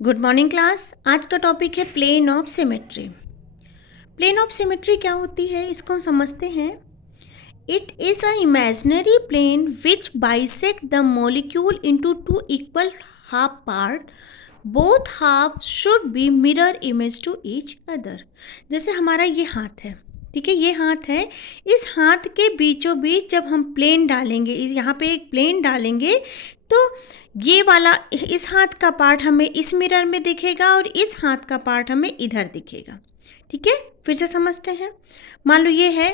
Good morning class. आज का topic है plane of symmetry. Plane of symmetry क्या होती है इसको हम समझते हैं। It is a imaginary plane which bisect the molecule into two equal half part. Both half should be mirror image to each other. जैसे हमारा ये हाथ है, ठीक है, ये हाथ है। इस हाथ के बीचों बीच जब हम प्लेन डालेंगे, यहाँ पे एक प्लेन डालेंगे तो ये वाला इस हाथ का पार्ट हमें इस मिरर में दिखेगा और इस हाथ का पार्ट हमें इधर दिखेगा। ठीक है, फिर से समझते हैं। मान लो ये है,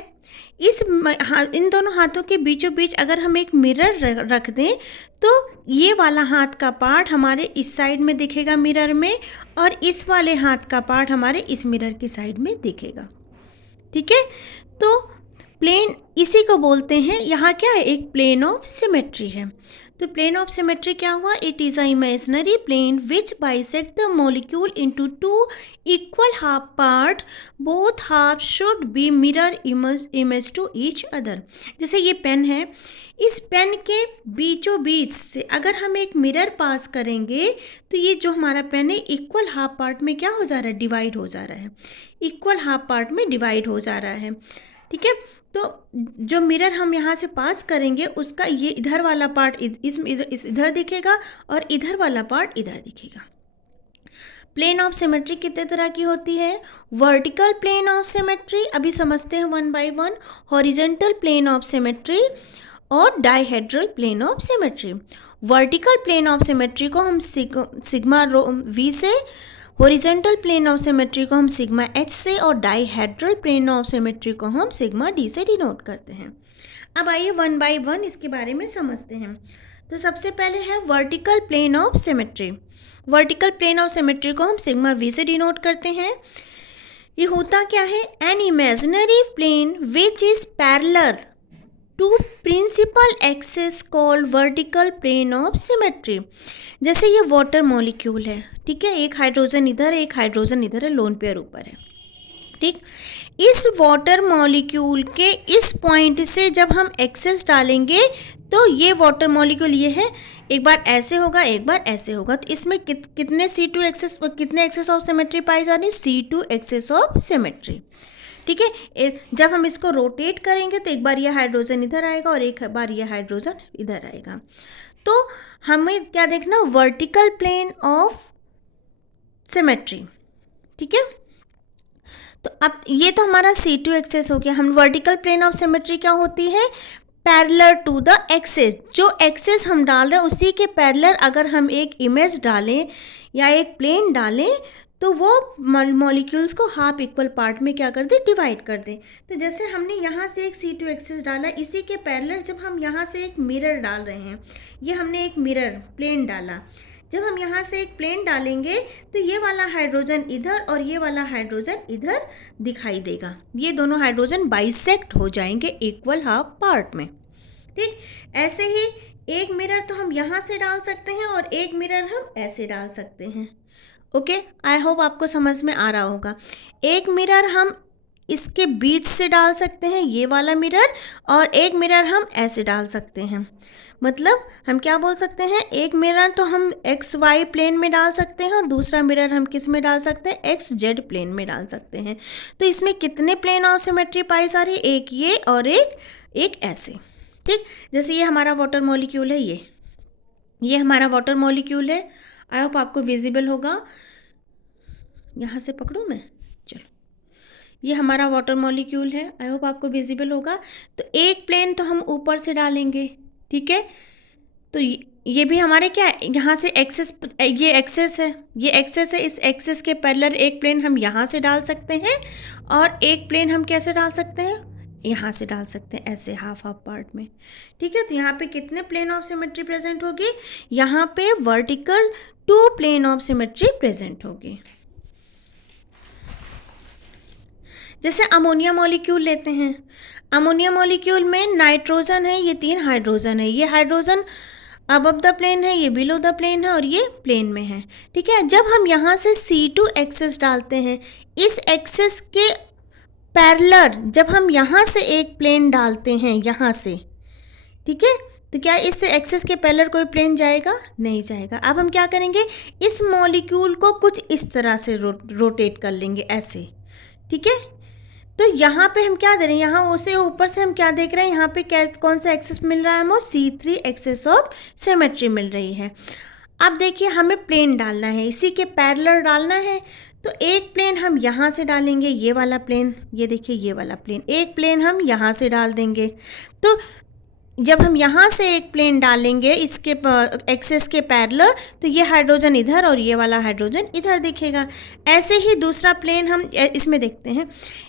इन दोनों हाथों के बीचों बीच अगर हम एक मिरर रख दें तो ये वाला हाथ का पार्ट हमारे इस साइड में दिखेगा मिरर में, और इस वाले हाथ का पार्ट हमारे इस मिरर की साइड में दिखेगा। ठीक है, तो प्लेन इसी को बोलते हैं, यहाँ क्या है, एक प्लेन ऑफ सिमेट्री है। तो प्लेन ऑफ सिमेट्री क्या हुआ? It is a imaginary plane which bisect the molecule into two equal half part. Both half should be mirror image to each other. जैसे ये पेन है, इस पेन के बीचों बीच से अगर हम एक मिरर पास करेंगे तो ये जो हमारा पेन है इक्वल हाफ पार्ट में क्या हो जा रहा है, डिवाइड हो जा रहा है, इक्वल हाफ पार्ट में डिवाइड हो जा रहा है। ठीक है, तो जो मिरर हम यहाँ से पास करेंगे उसका ये इधर वाला पार्ट इधर दिखेगा और इधर वाला पार्ट इधर दिखेगा। प्लेन ऑफ सिमेट्री कितने तरह की होती है? वर्टिकल प्लेन ऑफ सिमेट्री, अभी समझते हैं one by one. Horizontal plane of symmetry और dihedral plane of symmetry. Vertical plane of symmetry को हम सिग्मा वी से, हॉरिजॉन्टल प्लेन ऑफ सिमेट्री को हम सिग्मा एच से, और डाइहेड्रल प्लेन ऑफ सिमेट्री को हम सिग्मा डी से डिनोट करते हैं। अब आइए वन बाय वन इसके बारे में समझते हैं। तो सबसे पहले है vertical plane of symmetry. Vertical plane of symmetry को हम सिग्मा वी से डिनोट करते हैं। ये होता क्या है? An imaginary plane which is parallel to principal axis called vertical plane of symmetry. जैसे ये वाटर मॉलिक्यूल है, ठीक है, एक हाइड्रोजन इधर है, एक हाइड्रोजन इधर है, लोन पेयर ऊपर है। ठीक, इस वाटर मॉलिक्यूल के इस पॉइंट से जब हम एक्सेस डालेंगे तो ये वाटर मॉलिक्यूल ये है, एक बार ऐसे होगा एक बार ऐसे होगा, तो इसमें कितने C2 एक्सेस, कितने एक्सेस ऑफ सिमेट्री पाई जा रही है? C2 access of symmetry. ठीक है, जब हम इसको रोटेट करेंगे तो एक बार ये हाइड्रोजन इधर आएगा और एक बार ये हाइड्रोजन इधर आएगा। तो हमें क्या देखना? Vertical plane of symmetry. ठीक है, तो अब ये तो हमारा C2 एक्सेस हो गया। हम वर्टिकल प्लेन ऑफ सिमेट्री क्या होती है? पैरेलल टू द एक्सेस, जो एक्सेस हम डाल रहे हैं उसी के पैरेलल अगर हम एक इमेज डालें या एक प्लेन डालें तो वो मॉलिक्यूल्स को हाफ इक्वल पार्ट में क्या कर दे? डिवाइड कर दे। तो जैसे हमने यहाँ से एक C2 एक्सेस डाला, इसी के पैरेलल जब हम यहाँ से एक मिरर डाल रहे हैं, ये हमने एक मिरर प्लेन डाला, जब हम यहाँ से एक प्लेन डालेंगे तो ये वाला हाइड्रोजन इधर और ये वाला हाइड्रोजन इधर दिखाई देगा। ये दोनों हाइड्रोजन बाइसेक्ट हो जाएंगे इक्वल हाफ पार्ट में। ठीक, ऐसे ही एक मिरर तो हम यहाँ से डाल सकते हैं और एक मिरर हम ऐसे डाल सकते हैं। ओके, आई होप आपको समझ में आ रहा होगा। एक मिरर हम इसके बीच से डाल सकते हैं, ये वाला मिरर, और एक मिरर हम ऐसे डाल सकते हैं। मतलब हम क्या बोल सकते हैं? एक मिरर तो हम एक्स वाई प्लेन में डाल सकते हैं और दूसरा मिरर हम किस में डाल सकते हैं? एक्स जेड प्लेन में डाल सकते हैं। तो इसमें कितने प्लेन ऑफ सिमेट्री पाई जा रही है? एक ये और एक ऐसे। ठीक, जैसे ये हमारा वाटर मॉलिक्यूल है, ये हमारा वाटर मॉलिक्यूल है। आई होप आपको विजिबल होगा। यहाँ से पकड़ूँ मैं? चलो, ये हमारा वाटर मॉलिक्यूल है, आई होप आपको विजिबल होगा। तो एक प्लेन तो हम ऊपर से डालेंगे, ठीक है, तो ये भी हमारे क्या है? यहाँ से एक्सेस, ये एक्सेस है, ये एक्सेस है, इस एक्सेस के पैरेलल एक प्लेन हम यहाँ से डाल सकते हैं और एक प्लेन हम कैसे डाल सकते हैं? यहाँ से डाल सकते हैं, ऐसे हाफ हाफ पार्ट में। ठीक है, तो यहाँ पे कितने प्लेन ऑफ सिमेट्री प्रेजेंट होगी? यहाँ पे vertical 2 plane of symmetry present होगी। जैसे अमोनिया मॉलिक्यूल लेते हैं, अमोनिया मॉलिक्यूल में नाइट्रोजन है, ये 3 हाइड्रोजन है, ये हाइड्रोजन अबव द प्लेन है, ये बिलो द प्लेन है और ये प्लेन में है। ठीक है, जब हम यहाँ से C2 एक्सेस डालते हैं, इस एक्सेस के पैरेलल जब हम यहाँ से एक प्लेन डालते हैं यहाँ से, ठीक है, तो क्या इस एक्सेस के पैरेलल कोई प्लेन जाएगा? नहीं जाएगा। अब हम क्या करेंगे, इस मॉलिक्यूल को कुछ इस तरह से रोटेट कर लेंगे ऐसे, ठीक है। तो यहाँ पे हम क्या दे रहे हैं, यहाँ उसे ऊपर से हम क्या देख रहे हैं, यहाँ पे क्या कौन सा एक्सेस मिल रहा है, हमें C3 एक्सेस ऑफ सिमेट्री मिल रही है। अब देखिए हमें प्लेन डालना है, इसी के पैरेलल डालना है। तो एक प्लेन हम यहाँ से डालेंगे, ये वाला प्लेन, ये देखिए ये वाला प्लेन, एक प्लेन हम यहाँ से डाल देंगे। तो जब हम यहाँ से एक प्लेन डालेंगे इसके एक्सेस के पैरेलल, तो ये हाइड्रोजन इधर और ये वाला हाइड्रोजन इधर दिखेगा। ऐसे ही दूसरा प्लेन हम इसमें देखते हैं,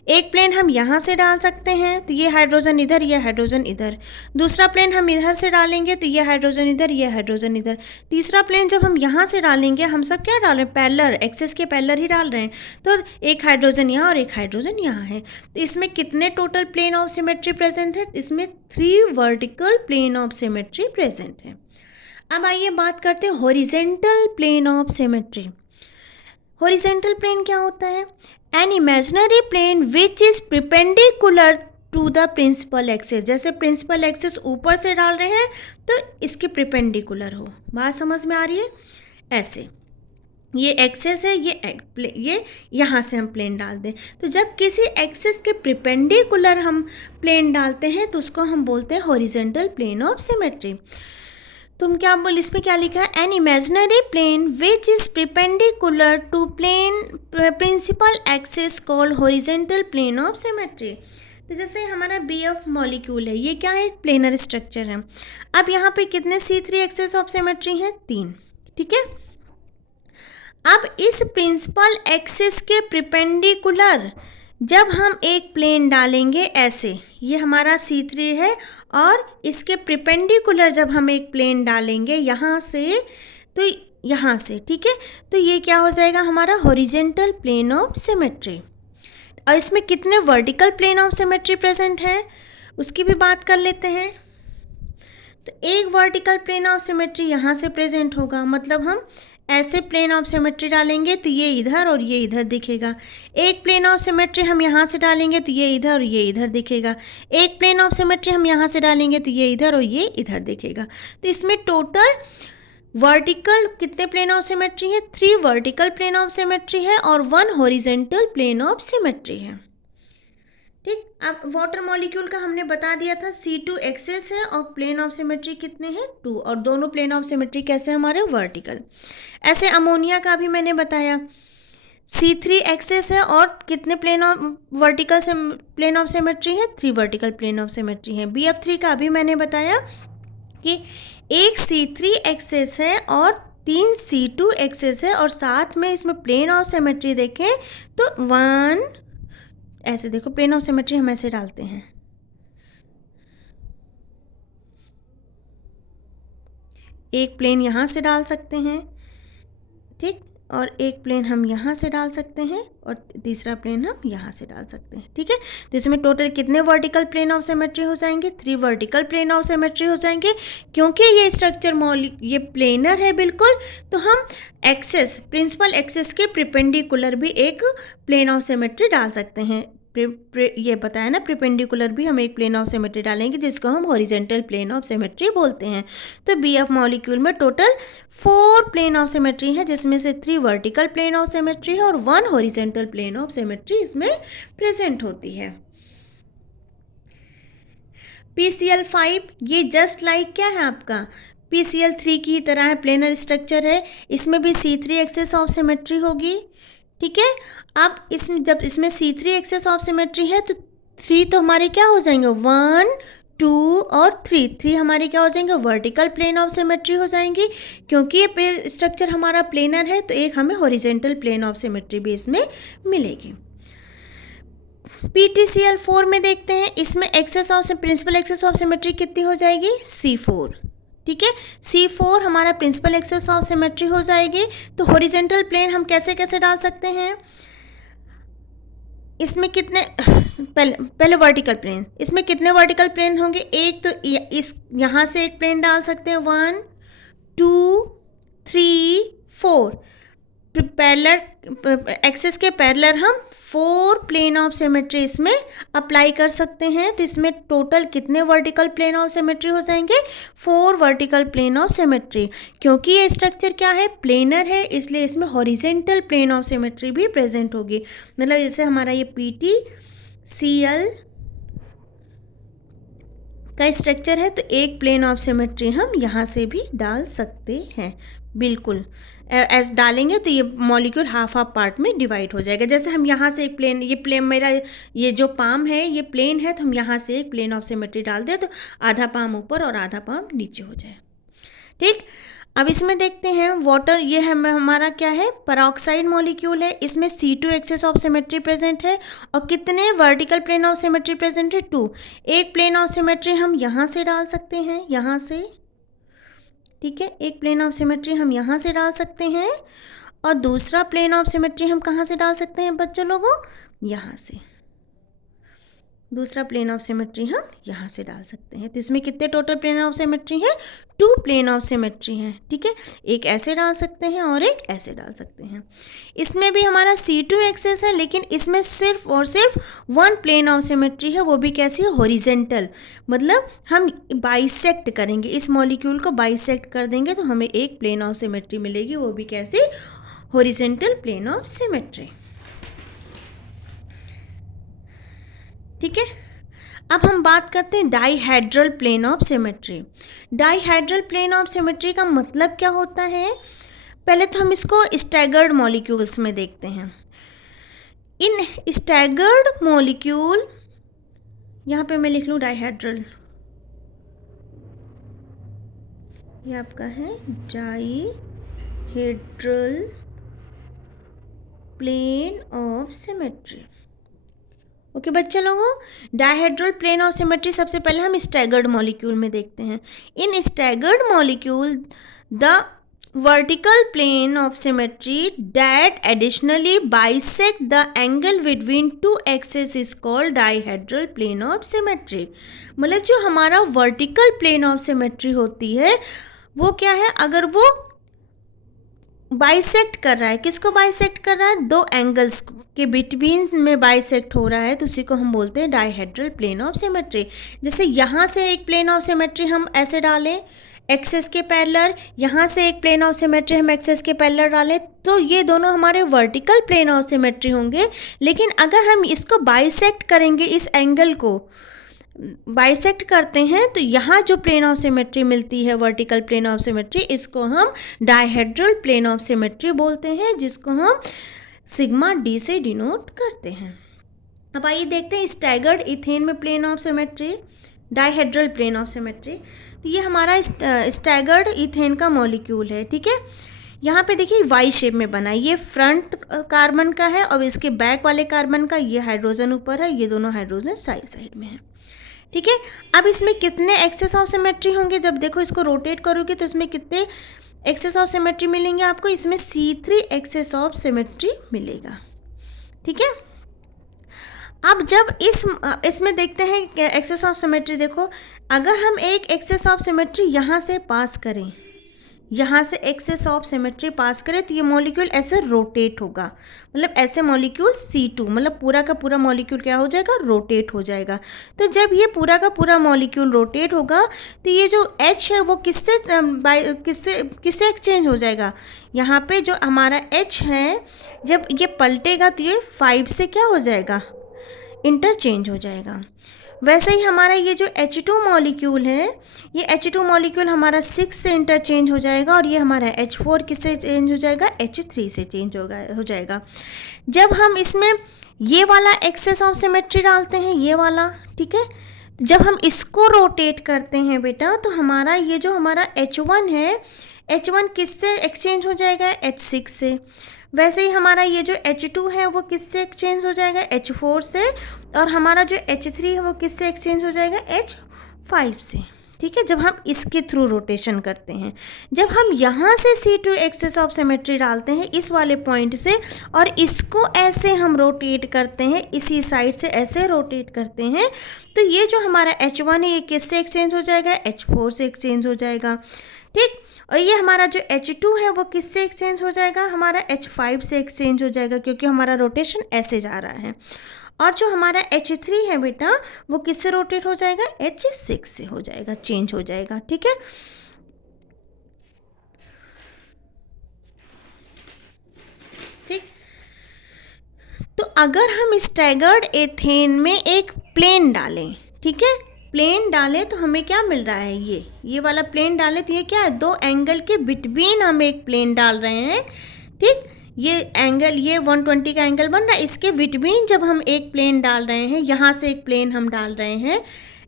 एक प्लेन हम यहाँ से डाल सकते हैं, तो ये हाइड्रोजन इधर, ये हाइड्रोजन इधर। दूसरा प्लेन हम इधर से डालेंगे, तो ये हाइड्रोजन इधर, ये हाइड्रोजन इधर। तीसरा प्लेन जब हम यहाँ से डालेंगे, हम सब क्या डाल रहे हैं, पैरेलल, एक्सेस के पैरेलल ही डाल रहे हैं। तो एक हाइड्रोजन यहाँ और एक हाइड्रोजन यहाँ है। तो इसमें कितने total plane of symmetry present है? इसमें 3 vertical plane of symmetry present है। अब आइए बात करते हैं horizontal plane of symmetry. Horizontal plane क्या होता है? An imaginary plane which is perpendicular to the principal axis. जैसे प्रिंसिपल एक्सिस ऊपर से डाल रहे हैं तो इसके परपेंडिकुलर हो। बात समझ में आ रही है? ऐसे ये एक्सेस है, ये यहाँ से हम प्लेन डाल दें। तो जब किसी एक्सेस के परपेंडिकुलर हम प्लेन डालते हैं तो उसको हम बोलते हैं हॉरिजेंटल प्लेन ऑफ सिमेट्री। तुम क्या बोल, इसमें क्या लिखा है, an imaginary plane which is perpendicular to plane principal axis called horizontal plane of symmetry. तो जैसे हमारा BF मॉलिक्यूल है, ये क्या है, एक प्लेनर स्ट्रक्चर है। अब यहाँ पे कितने C3 एक्सिस ऑफ सिमेट्री हैं? 3, ठीक है। अब इस प्रिंसिपल एक्सिस के परपेंडिकुलर जब हम एक प्लेन डालेंगे ऐसे, ये हमारा C3 है, और इसके परपेंडिकुलर जब हम एक प्लेन डालेंगे यहाँ से, तो यहाँ से, ठीक है, तो ये क्या हो जाएगा, हमारा हॉरिजेंटल प्लेन ऑफ सिमेट्री। और इसमें कितने vertical plane of symmetry present है उसकी भी बात कर लेते हैं। तो एक वर्टिकल प्लेन ऑफ सिमेट्री यहाँ से प्रेजेंट होगा, मतलब हम ऐसे प्लेन ऑफ सिमेट्री डालेंगे तो ये इधर और ये इधर दिखेगा। एक प्लेन ऑफ सिमेट्री हम यहाँ से डालेंगे तो ये इधर और ये इधर दिखेगा। एक प्लेन ऑफ सिमेट्री हम यहाँ से डालेंगे तो ये इधर और ये इधर दिखेगा। तो इसमें टोटल वर्टिकल कितने प्लेन ऑफ सिमेट्री है? 3 वर्टिकल प्लेन ऑफ सिमेट्री है और 1 हॉरिजेंटल प्लेन ऑफ सिमेट्री है, ठीक। अब वाटर मॉलिक्यूल का हमने बता दिया था C2 एक्सेस है और प्लेन ऑफ सिमेट्री कितने हैं? 2, और दोनों प्लेन ऑफ सिमेट्री कैसे हमारे? वर्टिकल। ऐसे अमोनिया का भी मैंने बताया, C3 एक्सेस है और कितने प्लेन ऑफ वर्टिकल से प्लेन ऑफ सिमेट्री है? 3 वर्टिकल प्लेन ऑफ सिमेट्री है। BF3 का भी मैंने बताया कि एक C3 एक्सेस है और 3 C2 एक्सेस है, और साथ में इसमें प्लेन ऑफ सिमेट्री देखें तो 1, ऐसे देखो प्लेन ऑफ सिमेट्री हम ऐसे डालते हैं, एक प्लेन यहाँ से डाल सकते हैं, ठीक, और एक प्लेन हम यहाँ से डाल सकते हैं और तीसरा प्लेन हम यहाँ से डाल सकते हैं, ठीक है। तो इसमें टोटल कितने वर्टिकल प्लेन ऑफ सिमेट्री हो जाएंगे? 3 वर्टिकल प्लेन ऑफ सिमेट्री हो जाएंगे। क्योंकि ये स्ट्रक्चर ये प्लेनर है बिल्कुल, तो हम एक्सेस, प्रिंसिपल एक्सेस के परपेंडिकुलर भी एक प्लेन ऑफ सिमेट्री डाल सकते हैं। ये बताया ना, परपेंडिकुलर भी हम एक प्लेन ऑफ सिमेट्री डालेंगे जिसको हम हॉरिजेंटल प्लेन ऑफ सिमेट्री बोलते हैं। तो BF मॉलिक्यूल में टोटल 4 प्लेन ऑफ सिमेट्री है, जिसमें से 3 वर्टिकल प्लेन ऑफ सिमेट्री है और 1 हॉरिजेंटल प्लेन ऑफ सिमेट्री इसमें प्रेजेंट होती है। PCl5 ये जस्ट लाइक क्या है आपका, PCl3 की तरह है, प्लेनर स्ट्रक्चर है। इसमें भी C3 एक्सेस ऑफ सिमेट्री होगी, ठीक है। अब इसमें जब इसमें C3 एक्सेस ऑफ सिमेट्री है तो 3 तो हमारे क्या हो जाएंगे, 1, 2 और 3 हमारे क्या हो जाएंगे, वर्टिकल प्लेन ऑफ सिमेट्री हो जाएंगी। क्योंकि ये स्ट्रक्चर हमारा प्लेनर है तो एक हमें हॉरिजेंटल प्लेन ऑफ सिमेट्री भी इसमें मिलेगी। PTCl4 में देखते हैं, इसमें axis of principal axis of symmetry कितनी हो जाएगी, C4, ठीक है। C4 हमारा प्रिंसिपल एक्सेस ऑफ सिमेट्री हो जाएगी। तो हॉरिजेंटल प्लेन हम कैसे कैसे डाल सकते हैं, इसमें कितने, पहले वर्टिकल प्लेन, इसमें कितने वर्टिकल प्लेन होंगे? एक तो इस यहाँ से एक प्लेन डाल सकते हैं, 1, 2, 3, 4, पैरेलल एक्सेस के पैरेलल हम 4 प्लेन ऑफ सिमेट्री इसमें अप्लाई कर सकते हैं। तो इसमें टोटल कितने वर्टिकल प्लेन ऑफ सिमेट्री हो जाएंगे? 4 वर्टिकल प्लेन ऑफ सिमेट्री। क्योंकि ये स्ट्रक्चर क्या है? प्लेनर है, इसलिए इसमें हॉरिजेंटल प्लेन ऑफ सिमेट्री भी प्रेजेंट होगी। मतलब जैसे हमारा ये PTCL का स्ट्रक्चर है, तो एक प्लेन ऑफ सिमेट्री हम यहाँ से भी डाल सकते हैं। बिल्कुल ऐसे डालेंगे तो ये मॉलिक्यूल हाफ पार्ट में डिवाइड हो जाएगा। जैसे हम यहाँ से एक प्लेन, ये प्लेन मेरा ये जो पाम है ये प्लेन है, तो हम यहाँ से एक प्लेन ऑफ सिमेट्री डाल दें तो आधा पाम ऊपर और आधा पाम नीचे हो जाए। ठीक, अब इसमें देखते हैं वाटर, ये है हमारा क्या है? पेरोक्साइड मॉलिक्यूल है। इसमें C2 access of symmetry present है और कितने vertical plane of symmetry present है? 2। एक प्लेन ऑफ सिमेट्री हम यहाँ से डाल सकते हैं, यहाँ से, ठीक है, एक प्लेन ऑफ सिमेट्री हम यहाँ से डाल सकते हैं और दूसरा प्लेन ऑफ सिमेट्री हम कहाँ से डाल सकते हैं बच्चों लोगों? यहाँ से। दूसरा प्लेन ऑफ सिमेट्री हम यहाँ से डाल सकते हैं। तो इसमें कितने टोटल प्लेन ऑफ सिमेट्री हैं? 2 प्लेन ऑफ सिमेट्री हैं। ठीक है, एक ऐसे डाल सकते हैं और एक ऐसे डाल सकते हैं। इसमें भी हमारा C2 एक्सेस है, लेकिन इसमें सिर्फ और सिर्फ 1 प्लेन ऑफ सिमेट्री है। वो भी कैसी है? हॉरिजेंटल। मतलब हम बाइसेक्ट करेंगे, इस मॉलिक्यूल को बाइसेक्ट कर देंगे तो हमें एक प्लेन ऑफ सिमेट्री मिलेगी। वो भी कैसी? Horizontal plane of symmetry. ठीक है, अब हम बात करते हैं dihedral plane of symmetry. Dihedral plane of symmetry का मतलब क्या होता है? पहले तो हम इसको स्टैगर्ड मॉलिक्यूल्स में देखते हैं। इन स्टैगर्ड मॉलिक्यूल, यहाँ पे मैं लिख लूँ डाइहेड्रल, ये आपका है dihedral plane of symmetry. Okay बच्चे लोगों, डाइहेड्रल प्लेन ऑफ सिमेट्री सबसे पहले हम स्टैगर्ड मॉलिक्यूल में देखते हैं। In staggered molecule the vertical plane of symmetry that additionally bisect the angle between 2 axes is called dihedral plane of symmetry. मतलब जो हमारा वर्टिकल प्लेन ऑफ सिमेट्री होती है वो क्या है? अगर वो बाइसेक्ट कर रहा है, किसको बाइसेक्ट कर रहा है? 2 एंगल्स के बिटवीन में बाइसेक्ट हो रहा है, तो उसी को हम बोलते हैं डाइहेड्रल प्लेन ऑफ सिमेट्री। जैसे यहाँ से एक प्लेन ऑफ सिमेट्री हम ऐसे डालें एक्सेस के पैरेलल, यहाँ से एक प्लेन ऑफ सिमेट्री हम एक्सेस के पैरेलल डालें, तो ये दोनों हमारे वर्टिकल प्लेन ऑफ सिमेट्री होंगे। लेकिन अगर हम इसको बाइसेक्ट करेंगे, इस एंगल को बाइसेक्ट करते हैं, तो यहाँ जो प्लेन ऑफ सिमेट्री मिलती है, वर्टिकल प्लेन ऑफ सिमेट्री, इसको हम डाइहेड्रल प्लेन ऑफ सिमेट्री बोलते हैं, जिसको हम सिग्मा D से डिनोट करते हैं। अब आइए देखते हैं स्टैगर्ड इथेन में plane of symmetry, dihedral plane of symmetry. तो ये हमारा स्टैगर्ड इथेन का मॉलिक्यूल है। ठीक है, यहाँ पे देखिए वाई शेप में बना है। ये फ्रंट कार्बन का है और इसके बैक वाले कार्बन का ये हाइड्रोजन ऊपर है, ये दोनों हाइड्रोजन साइड साइड में है। ठीक है, अब इसमें कितने एक्सेस ऑफ सिमेट्री होंगे? जब देखो इसको रोटेट करोगे तो इसमें कितने एक्सेस ऑफ सिमेट्री मिलेंगे आपको? इसमें C3 एक्सेस ऑफ सिमेट्री मिलेगा। ठीक है, अब जब इसमें देखते हैं एक्सेस ऑफ सिमेट्री। देखो, अगर हम एक एक्सेस ऑफ सिमेट्री यहाँ से पास करें, यहाँ से एक्सेस ऑफ सिमेट्री पास करें, तो ये मॉलिक्यूल ऐसे रोटेट होगा। मतलब ऐसे मॉलिक्यूल C2, मतलब पूरा का पूरा मॉलिक्यूल क्या हो जाएगा? रोटेट हो जाएगा। तो जब ये पूरा का पूरा मॉलिक्यूल रोटेट होगा तो ये जो H है वो किससे एक्सचेंज हो जाएगा? यहाँ पे जो हमारा H है, जब ये पलटेगा तो ये 5 से क्या हो जाएगा? इंटरचेंज हो जाएगा। वैसे ही हमारा ये जो H2 मॉलिक्यूल है, ये H2 मॉलिक्यूल हमारा 6 से इंटरचेंज हो जाएगा और ये हमारा H4 किससे चेंज हो जाएगा? H3 से चेंज हो जाएगा। जब हम इसमें ये वाला एक्सेस ऑफ सिमेट्री डालते हैं, ये वाला, ठीक है, जब हम इसको रोटेट करते हैं बेटा, तो हमारा ये जो हमारा H1 है, H1 किससे एक्सचेंज हो जाएगा? H6 से। वैसे ही हमारा ये जो H2 है वो किससे एक्सचेंज हो जाएगा? H4 से। और हमारा जो H3 है वो किससे एक्सचेंज हो जाएगा? H5 से। ठीक है, जब हम इसके थ्रू रोटेशन करते हैं, जब हम यहाँ से C2 एक्सेस ऑफ सिमेट्री डालते हैं इस वाले पॉइंट से, और इसको ऐसे हम रोटेट करते हैं, इसी साइड से ऐसे रोटेट करते हैं, तो ये जो हमारा H1 है ये किससे एक्सचेंज हो जाएगा? H4 से एक्सचेंज हो जाएगा। ठीक, और ये हमारा जो H2 है वो किससे एक्सचेंज हो जाएगा, हमारा H5 से एक्सचेंज हो जाएगा, क्योंकि हमारा रोटेशन ऐसे जा रहा है। और जो हमारा H3 है बेटा वो किससे रोटेट हो जाएगा, H6 से हो जाएगा, चेंज हो जाएगा। ठीक है, ठीक। तो अगर हम स्टैगर्ड एथेन में एक प्लेन डालें, ठीक है, प्लेन डालें तो हमें क्या मिल रहा है, ये वाला प्लेन डालें तो ये क्या है, दो एंगल के बिटवीन हम एक प्लेन डाल रहे हैं। ठीक, ये एंगल, ये 120 का एंगल बन रहा है, इसके बिटवीन जब हम एक प्लेन डाल रहे हैं, यहाँ से एक प्लेन हम डाल रहे हैं,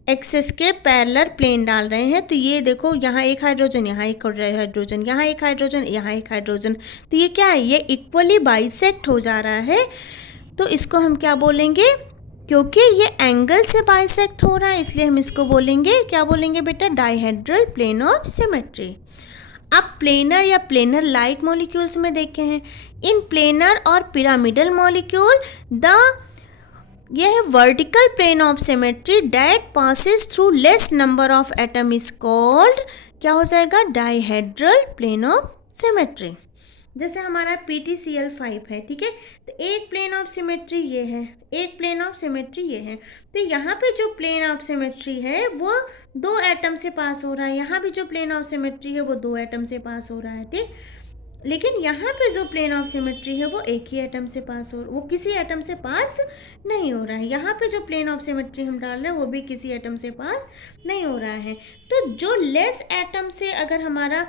एक्सिस के पैरेलल प्लेन डाल रहे हैं, तो ये देखो यहाँ एक हाइड्रोजन, यहाँ एक हाइड्रोजन, यहाँ एक हाइड्रोजन, यहाँ एक हाइड्रोजन, तो ये क्या है, ये इक्वली बाइसेक्ट हो जा रहा है। तो इसको हम क्या बोलेंगे, क्योंकि ये एंगल से बाइसेक्ट हो रहा है इसलिए हम इसको बोलेंगे, क्या बोलेंगे बेटा, डाइहेड्रल प्लेन ऑफ सिमेट्री। अब प्लेनर या प्लेनर लाइक मॉलिक्यूल्स में देखे हैं, इन प्लेनर और पिरामिडल मॉलिक्यूल द यह है vertical plane of symmetry that passes through less number of atom is called, क्या हो जाएगा, डाइहेड्रल प्लेन ऑफ सिमेट्री। जैसे हमारा PtCl5 है, ठीक है, तो एक प्लेन ऑफ सिमेट्री ये है, एक प्लेन ऑफ सिमेट्री ये है, तो यहाँ पे जो प्लेन ऑफ सिमेट्री है वो दो एटम से पास हो रहा है, यहाँ भी जो प्लेन ऑफ सिमेट्री है वो दो एटम से पास हो रहा है। ठीक, लेकिन यहाँ पे जो प्लेन ऑफ सिमेट्री है वो एक ही एटम से पास वो किसी एटम से पास नहीं हो रहा है। यहाँ पे जो प्लेन ऑफ सिमेट्री हम डाल रहे हैं वो भी किसी एटम से पास नहीं हो रहा है। तो जो लेस एटम से अगर हमारा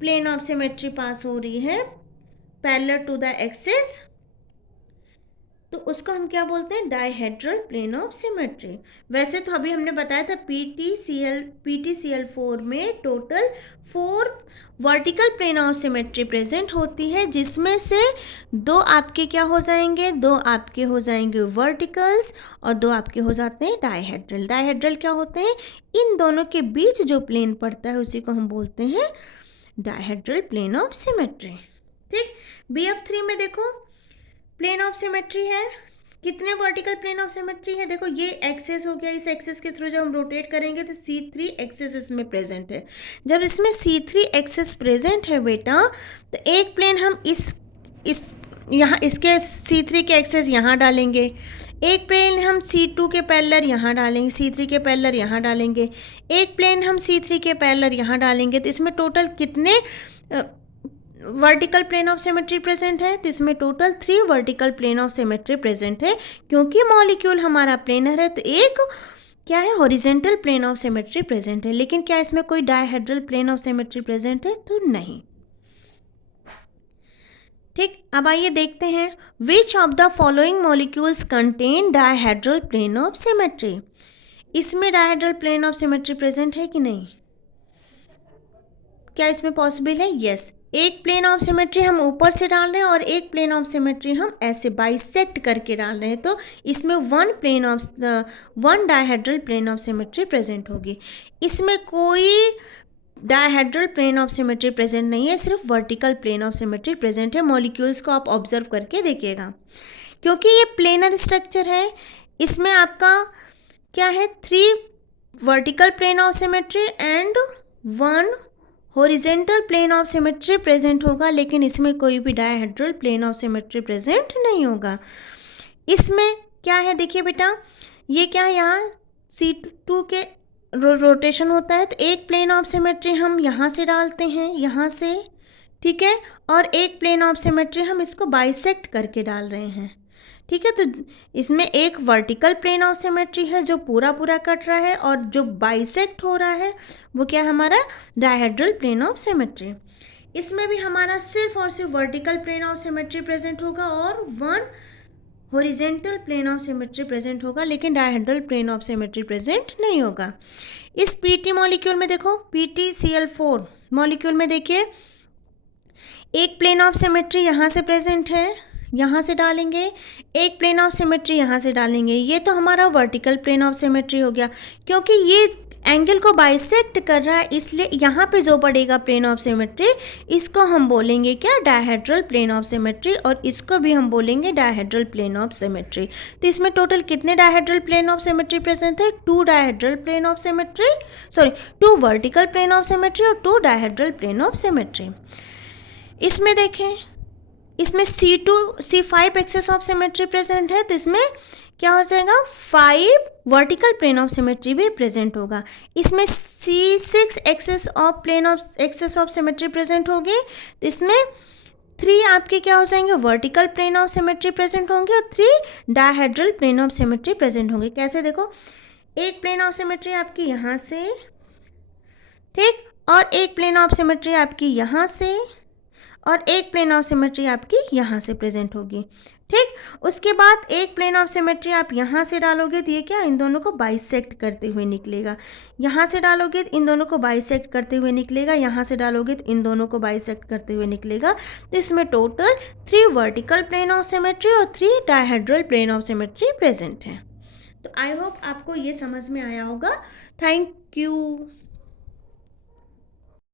प्लेन ऑफ सिमेट्री पास हो रही है पैरेलल टू द एक्सिस, तो उसको हम क्या बोलते हैं, डाइहेड्रल प्लेन ऑफ सिमेट्री। वैसे तो अभी हमने बताया था PtCl4 में total 4 vertical plane of symmetry present होती है, जिसमें से दो आपके क्या हो जाएंगे, दो आपके हो जाएंगे वर्टिकल्स और दो आपके हो जाते हैं डाइहेड्रल। डाइहेड्रल क्या होते हैं, इन दोनों के बीच जो प्लेन पड़ता है उसी को हम बोलते हैं डाइहेड्रल प्लेन ऑफ सिमेट्री। ठीक, BF3 में देखो प्लेन ऑफ सिमेट्री है, कितने वर्टिकल प्लेन ऑफ सिमेट्री है, देखो ये एक्सेस हो गया, इस एक्सेस के थ्रू जब हम रोटेट करेंगे तो C3 एक्सेस इसमें प्रेजेंट है। जब इसमें C3 एक्सेस प्रेजेंट है बेटा, तो एक प्लेन हम इस यहाँ इसके C3 के एक्सेस यहाँ डालेंगे, एक प्लेन हम C2 के पैरेलल यहाँ डालेंगे, C3 के पैरेलल यहाँ डालेंगे, एक प्लेन हम C3 के पैरेलल यहाँ डालेंगे, तो इसमें टोटल कितने vertical plane of symmetry present है, तो इसमें total 3 vertical plane of symmetry present है। क्योंकि मॉलिक्यूल हमारा प्लेनर है तो एक क्या है, horizontal plane of symmetry present है। लेकिन क्या इसमें कोई dihedral plane of symmetry present है, तो नहीं। ठीक, अब आइए देखते हैं which of the following molecules contain dihedral plane of symmetry. इसमें dihedral plane of symmetry present है कि नहीं, क्या इसमें पॉसिबल है, यस। एक प्लेन ऑफ सिमेट्री हम ऊपर से डाल रहे हैं और एक प्लेन ऑफ सिमेट्री हम ऐसे बाइसेक्ट करके डाल रहे हैं, तो इसमें one dihedral plane of symmetry present होगी। इसमें कोई dihedral plane of symmetry present नहीं है, सिर्फ vertical plane of symmetry present है। मॉलिक्यूल्स को आप ऑब्जर्व करके देखिएगा, क्योंकि ये प्लेनर स्ट्रक्चर है, इसमें आपका क्या है, 3 vertical plane of symmetry and 1 horizontal plane of symmetry present होगा, लेकिन इसमें कोई भी dihedral plane of symmetry present नहीं होगा। इसमें क्या है, देखिए बेटा, ये क्या है, यहाँ C2 के रोटेशन होता है, तो एक प्लेन ऑफ सिमेट्री हम यहाँ से डालते हैं, यहाँ से, ठीक है, और एक प्लेन ऑफ सिमेट्री हम इसको बाइसेक्ट करके डाल रहे हैं। ठीक है, तो इसमें एक वर्टिकल प्लेन ऑफ सिमेट्री है जो पूरा कट रहा है, और जो बाइसेक्ट हो रहा है वो क्या है, हमारा डाइहेड्रल प्लेन ऑफ सिमेट्री। इसमें भी हमारा सिर्फ और सिर्फ vertical plane of symmetry present होगा और 1 horizontal plane of symmetry present होगा, लेकिन dihedral plane of symmetry present नहीं होगा। इस PT मॉलिक्यूल में देखो, PtCl4 मॉलिक्यूल में देखिए, एक प्लेन ऑफ सिमेट्री यहाँ से प्रेजेंट है, यहाँ से डालेंगे, एक प्लेन ऑफ सिमेट्री यहाँ से डालेंगे, ये तो हमारा वर्टिकल प्लेन ऑफ सिमेट्री हो गया, क्योंकि ये एंगल को बाइसेक्ट कर रहा है, इसलिए यहाँ पे जो पड़ेगा प्लेन ऑफ सिमेट्री, इसको हम बोलेंगे क्या, डायहेड्रल प्लेन ऑफ सिमेट्री, और इसको भी हम बोलेंगे डायहेड्रल प्लेन ऑफ सिमेट्री। तो इसमें टोटल कितने dihedral plane of symmetry present है, 2 dihedral plane of symmetry, sorry 2 vertical plane of symmetry और 2 डायहेड्रल प्लेन ऑफ सिमेट्री। इसमें देखें, इसमें C5 access of symmetry present है, तो इसमें क्या हो जाएगा, 5 वर्टिकल प्लेन ऑफ सिमेट्री भी प्रेजेंट होगा। इसमें C6 access of symmetry present होगी, तो इसमें 3 आपके क्या हो जाएंगे, vertical plane of symmetry present होंगे और 3 dihedral plane of symmetry present होंगे। कैसे, देखो, एक प्लेन ऑफ सिमेट्री आपकी यहाँ से, ठीक, और एक प्लेन ऑफ सिमेट्री आपकी यहाँ से, और एक प्लेन ऑफ सिमेट्री आपकी यहाँ से प्रेजेंट होगी, ठीक। उसके बाद एक प्लेन ऑफ सिमेट्री आप यहाँ से डालोगे तो ये क्या, इन दोनों को बाइसेक्ट करते हुए निकलेगा। यहाँ से डालोगे तो इन दोनों को बाइसेक्ट करते हुए निकलेगा, यहाँ से डालोगे तो इन दोनों को बाइसेक्ट करते हुए निकलेगा। तो इसमें total 3 vertical plane of symmetry और 3 dihedral plane of symmetry present है। तो आई होप आपको ये समझ में आया होगा। Thank you.